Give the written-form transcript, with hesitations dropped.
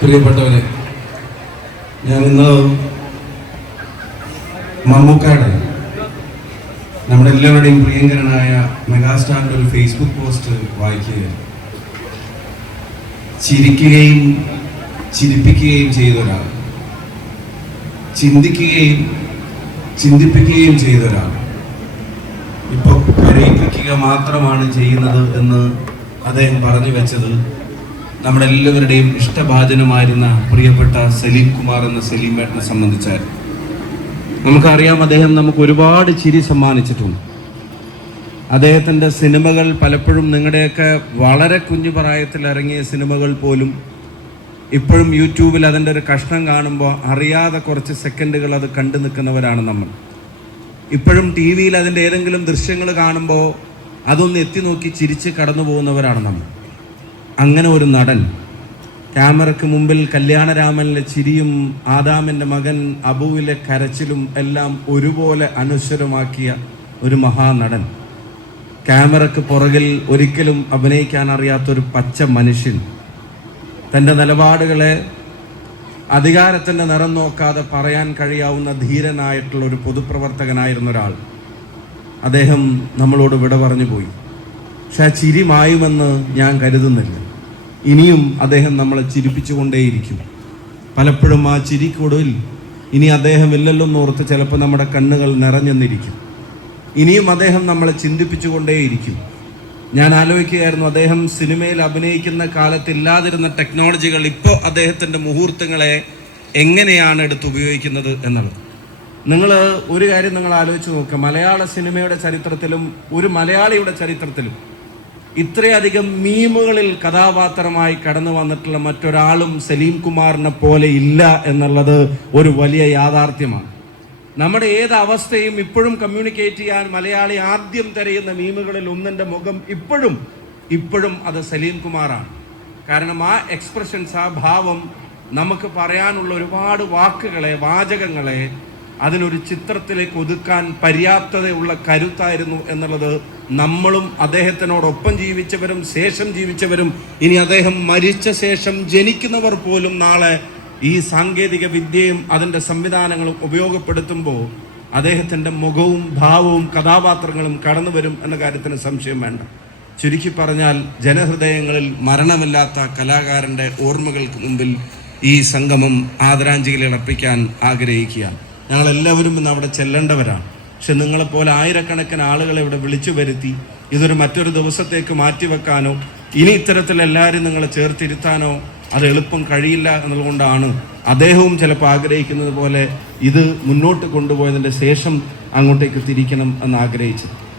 പ്രിയപ്പെട്ടവരെ, ഞാൻ ഇന്ന് മമ്മൂക്കയുടെ നമ്മുടെ എല്ലാവരുടെയും പ്രിയങ്കരനായ മെഗാസ്റ്റാറിൻ്റെ ഒരു ഫേസ്ബുക്ക് പോസ്റ്റ് വായിക്കുകയാണ്. ചിരിക്കുകയും ചിരിപ്പിക്കുകയും ചെയ്തൊരാൾ, ചിന്തിക്കുകയും ചിന്തിപ്പിക്കുകയും ചെയ്തൊരാൾ ഇപ്പോൾ കരയിപ്പിക്കുക മാത്രമാണ് ചെയ്യുന്നത് എന്ന് അദ്ദേഹം പറഞ്ഞു വെച്ചത് നമ്മുടെ എല്ലാവരുടെയും ഇഷ്ടഭാജനമായിരുന്ന പ്രിയപ്പെട്ട സലീം കുമാർ എന്ന സലീമേട്ടനെ സംബന്ധിച്ചായിരുന്നു. നമുക്കറിയാം, അദ്ദേഹം നമുക്ക് ഒരുപാട് ചിരി സമ്മാനിച്ചിട്ടുണ്ട്. അദ്ദേഹത്തിൻ്റെ സിനിമകൾ പലപ്പോഴും നിങ്ങളുടെയൊക്കെ വളരെ കുഞ്ഞു പ്രായത്തിൽ ഇറങ്ങിയ സിനിമകൾ പോലും ഇപ്പോഴും യൂട്യൂബിൽ അതിൻ്റെ ഒരു കഷ്ണം കാണുമ്പോൾ അറിയാതെ കുറച്ച് സെക്കൻഡുകൾ അത് കണ്ടു നിൽക്കുന്നവരാണ് നമ്മൾ. ഇപ്പോഴും ടി വിയിൽ അതിൻ്റെ ഏതെങ്കിലും ദൃശ്യങ്ങൾ കാണുമ്പോൾ അതൊന്ന് എത്തി നോക്കി ചിരിച്ച് കടന്നു പോകുന്നവരാണ് നമ്മൾ. അങ്ങനെ ഒരു നടൻ, ക്യാമറയ്ക്ക് മുമ്പിൽ കല്യാണരാമനിലെ ചിരിയും ആദാമിൻ്റെ മകൻ അബുവിലെ കരച്ചിലും എല്ലാം ഒരുപോലെ അനശ്വരമാക്കിയ ഒരു മഹാനടൻ, ക്യാമറയ്ക്ക് പുറകിൽ ഒരിക്കലും അഭിനയിക്കാൻ അറിയാത്തൊരു പച്ച മനുഷ്യൻ, തൻ്റെ നിലപാടുകളെ അധികാരത്തിൻ്റെ നിറം നോക്കാതെ പറയാൻ കഴിയാവുന്ന ധീരനായിട്ടുള്ള ഒരു പൊതുപ്രവർത്തകനായിരുന്ന ഒരാൾ, അദ്ദേഹം നമ്മളോട് വിട പറഞ്ഞു പോയി. പക്ഷെ ആ ചിരി മായുമെന്ന് ഞാൻ കരുതുന്നില്ല. ഇനിയും അദ്ദേഹം നമ്മളെ ചിരിപ്പിച്ചുകൊണ്ടേയിരിക്കും. പലപ്പോഴും ആ ചിരിക്കൊടുവിൽ ഇനി അദ്ദേഹം ഇല്ലല്ലോ എന്നോർത്ത് ചിലപ്പോൾ നമ്മുടെ കണ്ണുകൾ നിറഞ്ഞെന്നിരിക്കും. ഇനിയും അദ്ദേഹം നമ്മളെ ചിന്തിപ്പിച്ചുകൊണ്ടേയിരിക്കും. ഞാൻ ആലോചിക്കുകയായിരുന്നു, അദ്ദേഹം സിനിമയിൽ അഭിനയിക്കുന്ന കാലത്തില്ലാതിരുന്ന ടെക്നോളജികൾ ഇപ്പോൾ അദ്ദേഹത്തിൻ്റെ മുഹൂർത്തങ്ങളെ എങ്ങനെയാണ് എടുത്തുപയോഗിക്കുന്നത് എന്നുള്ളത്. നിങ്ങൾ ഒരു കാര്യം നിങ്ങൾ ആലോചിച്ച് നോക്കുക, മലയാള സിനിമയുടെ ചരിത്രത്തിലും ഒരു മലയാളിയുടെ ചരിത്രത്തിലും ഇത്രയധികം മീമുകളിൽ കഥാപാത്രമായി കടന്നു വന്നിട്ടുള്ള മറ്റൊരാളും സലീം കുമാറിനെ പോലെ ഇല്ല എന്നുള്ളത് ഒരു വലിയ യാഥാർത്ഥ്യമാണ്. നമ്മുടെ ഏത് അവസ്ഥയും ഇപ്പോഴും കമ്മ്യൂണിക്കേറ്റ് ചെയ്യാൻ മലയാളി ആദ്യം തിരയുന്ന മീമുകളിൽ ഒന്നിൻ്റെ മുഖം ഇപ്പോഴും അത് സലീം കുമാറാണ്. കാരണം ആ എക്സ്പ്രഷൻസ്, ആ ഭാവം നമുക്ക് പറയാനുള്ള ഒരുപാട് വാചകങ്ങളെ അതിനൊരു ചിത്രത്തിലേക്ക് ഒതുക്കാൻ പര്യാപ്തതയുള്ള കരുത്തായിരുന്നു എന്നുള്ളത് നമ്മളും അദ്ദേഹത്തിനോടൊപ്പം ജീവിച്ചവരും ശേഷം ജീവിച്ചവരും ഇനി അദ്ദേഹം മരിച്ച ശേഷം ജനിക്കുന്നവർ പോലും നാളെ ഈ സാങ്കേതിക വിദ്യയും അതിൻ്റെ സംവിധാനങ്ങളും ഉപയോഗപ്പെടുത്തുമ്പോൾ അദ്ദേഹത്തിൻ്റെ മുഖവും ഭാവവും കഥാപാത്രങ്ങളും കടന്നു വരും എന്ന കാര്യത്തിന് സംശയം വേണ്ട. ചുരുക്കി പറഞ്ഞാൽ, ജനഹൃദയങ്ങളിൽ മരണമില്ലാത്ത കലാകാരൻ്റെ ഓർമ്മകൾക്ക് മുമ്പിൽ ഈ സംഗമം ആദരാഞ്ജലി അർപ്പിക്കാൻ ആഗ്രഹിക്കുകയാണ്. ഞങ്ങളെല്ലാവരും ഇന്ന് അവിടെ ചെല്ലേണ്ടവരാണ്. പക്ഷെ നിങ്ങളെപ്പോലെ ആയിരക്കണക്കിന് ആളുകളെ ഇവിടെ വിളിച്ചു വരുത്തി ഇതൊരു മറ്റൊരു ദിവസത്തേക്ക് മാറ്റിവെക്കാനോ ഇനി ഇത്തരത്തിൽ എല്ലാവരും നിങ്ങളെ ചേർത്തിരുത്താനോ അത് എളുപ്പം കഴിയില്ല എന്നുള്ളതുകൊണ്ടാണ് അദ്ദേഹവും ചിലപ്പോൾ ആഗ്രഹിക്കുന്നത് പോലെ ഇത് മുന്നോട്ട് കൊണ്ടുപോയതിൻ്റെ ശേഷം അങ്ങോട്ടേക്ക് തിരിക്കണം എന്ന് ആഗ്രഹിച്ചത്.